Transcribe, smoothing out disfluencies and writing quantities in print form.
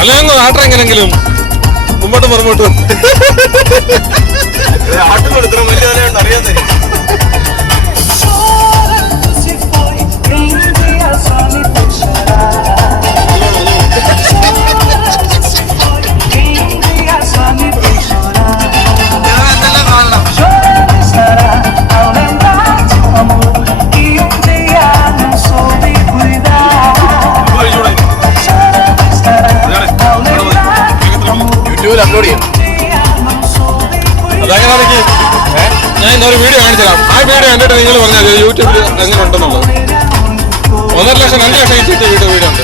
തലയൊന്ന് ആട്ടം എങ്ങനെങ്കിലും മുമ്പോട്ട് പുറമോട്ട് ആട്ടുമ്പോൾ ഇത്ര വലിയ തലയുണ്ട് അറിയാൻ തരും. അപ്ലോഡ് ചെയ്യാം. അതങ്ങനെയാണെങ്കിൽ ഞാൻ ഇന്നൊരു വീഡിയോ കാണിച്ചു തരാം. ആ വീഡിയോ കണ്ടിട്ട് നിങ്ങൾ പറഞ്ഞാൽ യൂട്യൂബിൽ എങ്ങനെ ഉണ്ടെന്നുള്ളത്. 1.5 ലക്ഷം 2 ലക്ഷം വീഡിയോ ഉണ്ട്.